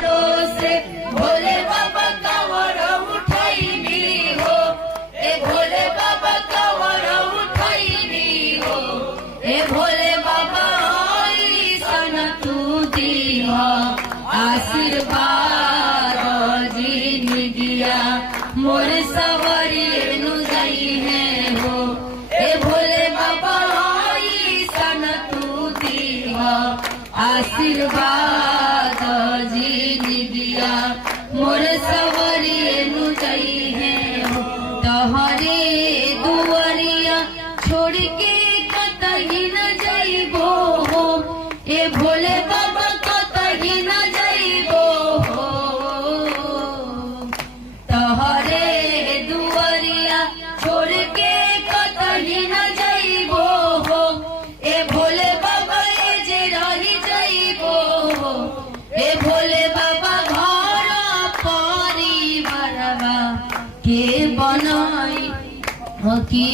से भोले बाबा कांवर उठाईनी हो, ए भोले बाबा कांवर उठाईनी हो, ए भोले बाबा सन तू दीहा आशीर्वाद जिंदगिया मोर सवरिए नु जाई है हो, ए भोले बाबा सन तू दीहा आशीर्वाद जिंदगिया मोर सवरिए नु जाई है हो। तोहरे दुआरिया छोड़ के कतही न जाइबो हो, ए भोले बाबा कतही न जाइबो हो। तोहरे दुआरिया छोड़ के कतही न जाइबो हो, ए भोले बाबा जे रही जाइबो हो, ए भोले बाबा घर परिवारवा के बनाई हकी।